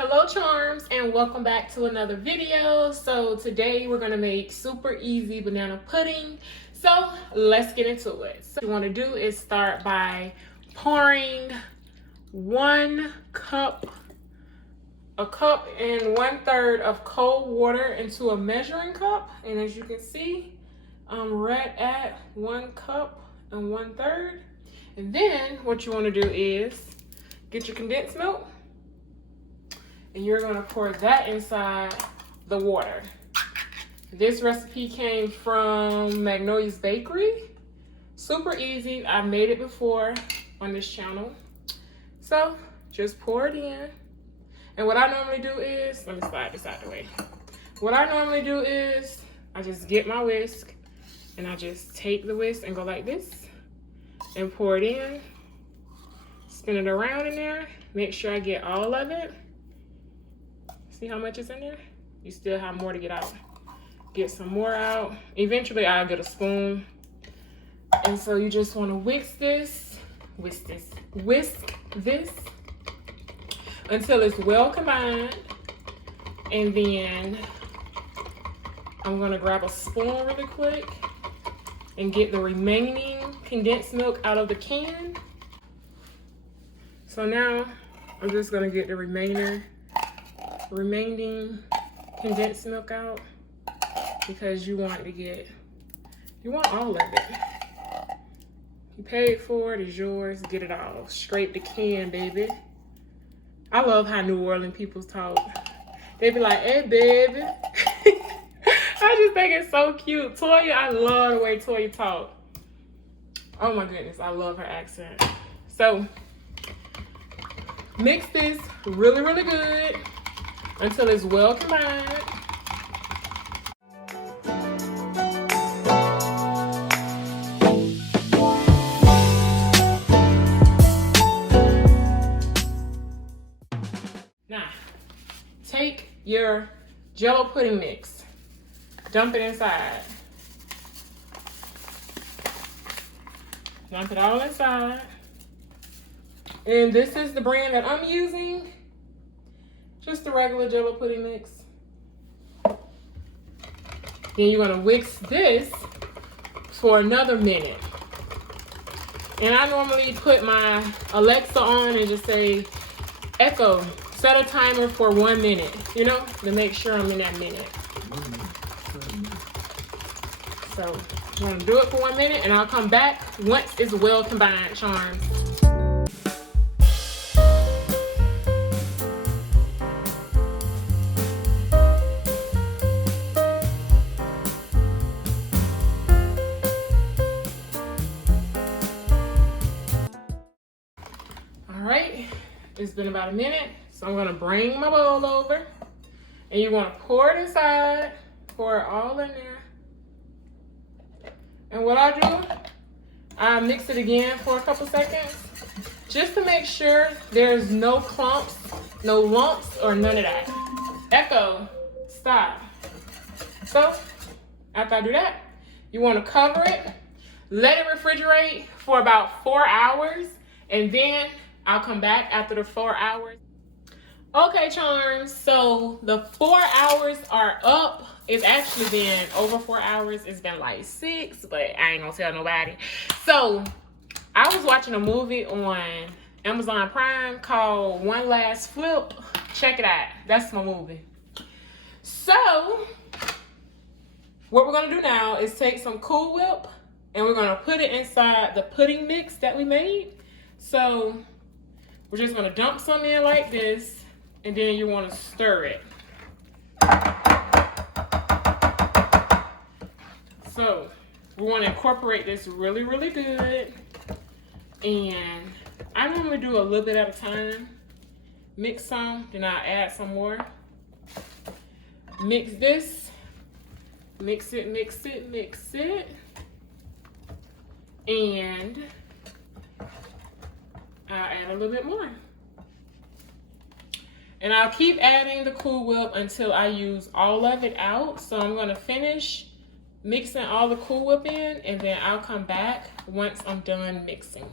Hello charms, and welcome back to another video. So today we're gonna make super easy banana pudding. So let's get into it. So what you want to do is start by pouring a cup and 1/3 of cold water into a measuring cup. And as you can see, I'm right at 1 cup and 1/3. And then what you want to do is get your condensed milk, and you're gonna pour that inside the water. This recipe came from Magnolia's Bakery. Super easy. I've made it before on this channel. So just pour it in. And what I normally do is, let me slide this out the way. What I normally do is I just get my whisk and I just take the whisk and go like this and pour it in. Spin it around in there. Make sure I get all of it. See how much is in there? You still have more to get out. Get some more out. Eventually I'll get a spoon. And so you just want to whisk this until it's well combined. And then I'm gonna grab a spoon really quick and get the remaining condensed milk out of the can. So now I'm just gonna get the remaining condensed milk out, because you want all of it. You paid for it, it's yours, get it all. Scrape the can, baby. I love how New Orleans people talk. They be like, hey, baby. I just think it's so cute. Toya, I love the way Toya talk. Oh my goodness, I love her accent. So, mix this really, really good until it's well combined. Now, take your Jell-O pudding mix, dump it inside. Dump it all inside. And this is the brand that I'm using. Just the regular Jell-O pudding mix. Then you're gonna whisk this for another minute. And I normally put my Alexa on and just say, Echo, set a timer for 1 minute, you know, to make sure I'm in that minute. So I'm gonna do it for 1 minute and I'll come back once it's well combined, charms. It's been about a minute, so I'm gonna bring my bowl over, and you wanna pour it inside, pour it all in there. And what I do, I mix it again for a couple seconds, just to make sure there's no clumps, no lumps, or none of that. Echo, stop. So, after I do that, you wanna cover it, let it refrigerate for about 4 hours, and then I'll come back after the 4 hours. Okay, charms, so the 4 hours are up. It's actually been over 4 hours. It's been like 6, but I ain't gonna tell nobody. So I was watching a movie on Amazon Prime called One Last Flip. Check it out. That's my movie. So what we're gonna do now is take some Cool Whip and we're gonna put it inside the pudding mix that we made. So we're just gonna dump some in like this, and then you wanna stir it. So we wanna incorporate this really, really good. And I normally do a little bit at a time. Mix some, then I'll add some more. Mix this, mix it, mix it, mix it. And I'll add a little bit more. And I'll keep adding the Cool Whip until I use all of it out. So I'm gonna finish mixing all the Cool Whip in, and then I'll come back once I'm done mixing.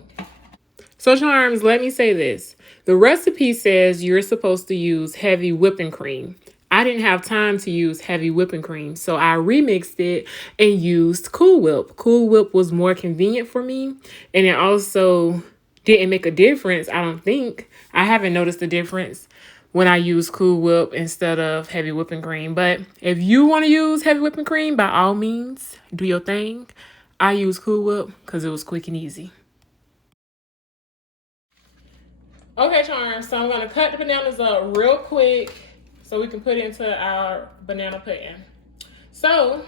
So Charms, let me say this. The recipe says you're supposed to use heavy whipping cream. I didn't have time to use heavy whipping cream, so I remixed it and used Cool Whip. Cool Whip was more convenient for me, and it also didn't make a difference, I don't think. I haven't noticed a difference when I use Cool Whip instead of heavy whipping cream. But if you want to use heavy whipping cream, by all means, do your thing. I use Cool Whip because it was quick and easy. Okay, Charms, so I'm going to cut the bananas up real quick so we can put it into our banana pudding. So,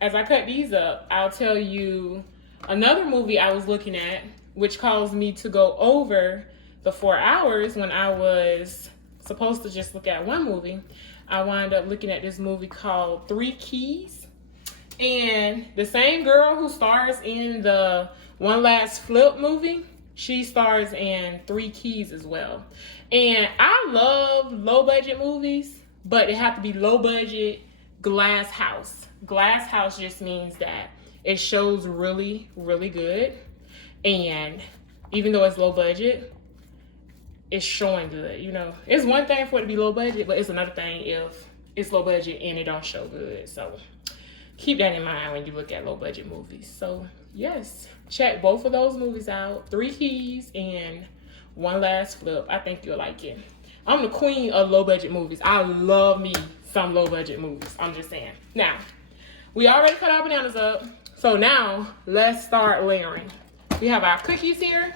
as I cut these up, I'll tell you another movie I was looking at, which caused me to go over the 4 hours when I was supposed to just look at one movie. I wound up looking at this movie called Three Keys. And the same girl who stars in the One Last Flip movie, she stars in Three Keys as well. And I love low budget movies, but it have to be low budget glass house. Glass house just means that it shows really, really good. And even though it's low budget, it's showing good. You know, it's one thing for it to be low budget, but it's another thing if it's low budget and it don't show good. So keep that in mind when you look at low budget movies. So yes, check both of those movies out. Three Keys and One Last Flip. I think you'll like it. I'm the queen of low budget movies. I love me some low budget movies. I'm just saying. Now, we already cut our bananas up. So now let's start layering. We have our cookies here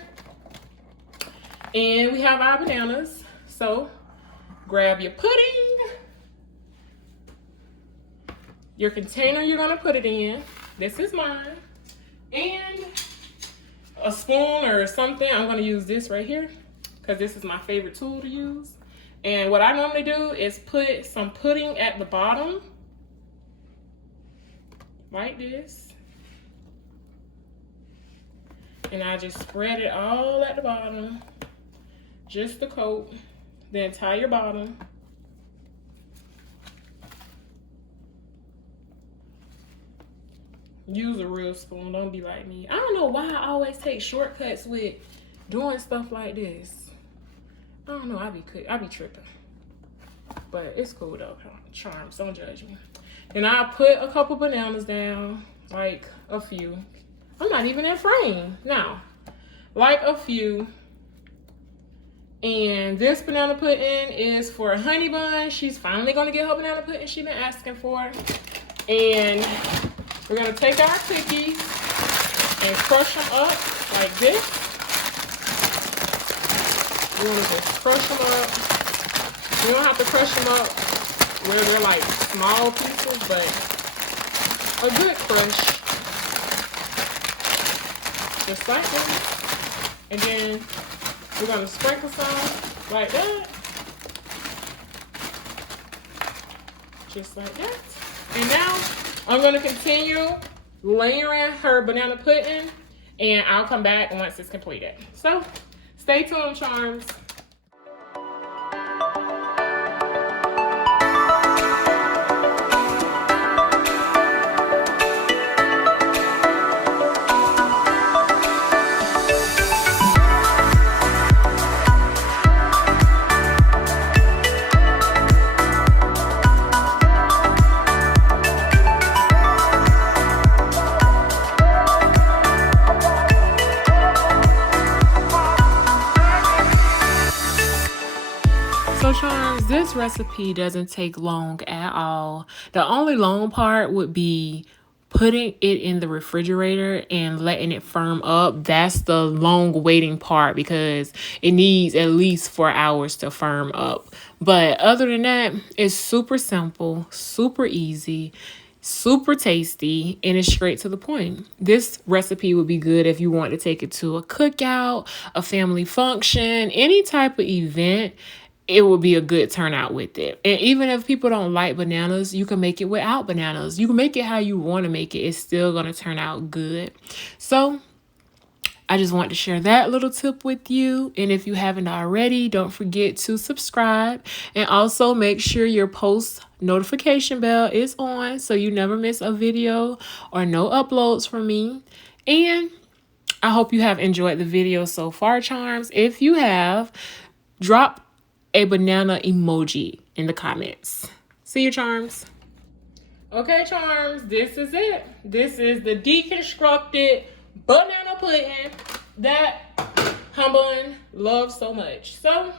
and we have our bananas. So grab your pudding, your container you're gonna put it in. This is mine. And a spoon or something. I'm gonna use this right here because this is my favorite tool to use. And what I normally do is put some pudding at the bottom, like this. And I just spread it all at the bottom, just to coat the entire bottom. Use a real spoon, don't be like me. I don't know why I always take shortcuts with doing stuff like this. I don't know, I be tripping. But it's cool though, Charms, don't judge me. And I put a couple bananas down, like a few. I'm not even in frame now. Like a few. And this banana pudding is for Honey Bun. She's finally gonna get her banana pudding she's been asking for. And we're gonna take our cookies and crush them up like this. We're gonna just crush them up. You don't have to crush them up where they're like small pieces, but a good crush. Just like this. And then we're gonna sprinkle some like that. Just like that. And now I'm gonna continue layering her banana pudding and I'll come back once it's completed. So stay tuned, Charms. So Charms, this recipe doesn't take long at all. The only long part would be putting it in the refrigerator and letting it firm up. That's the long waiting part because it needs at least 4 hours to firm up. But other than that, it's super simple, super easy, super tasty, and it's straight to the point. This recipe would be good if you want to take it to a cookout, a family function, any type of event. It will be a good turnout with it. And even if people don't like bananas, you can make it without bananas. You can make it how you want to make it. It's still going to turn out good. So I just want to share that little tip with you. And if you haven't already, don't forget to subscribe. And also make sure your post notification bell is on so you never miss a video or no uploads from me. And I hope you have enjoyed the video so far, Charms. If you have, drop a banana emoji in the comments. See you, Charms. Okay, Charms, this is it. This is the deconstructed banana pudding that Humble loves so much. So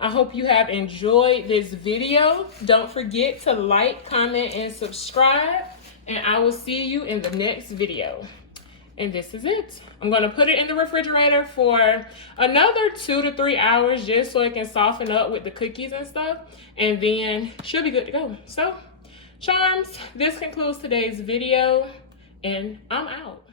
I hope you have enjoyed this video. Don't forget to like, comment, and subscribe. And I will see you in the next video. And this is it. I'm going to put it in the refrigerator for another 2 to 3 hours just so it can soften up with the cookies and stuff. And then she'll be good to go. So, Charms, this concludes today's video. And I'm out.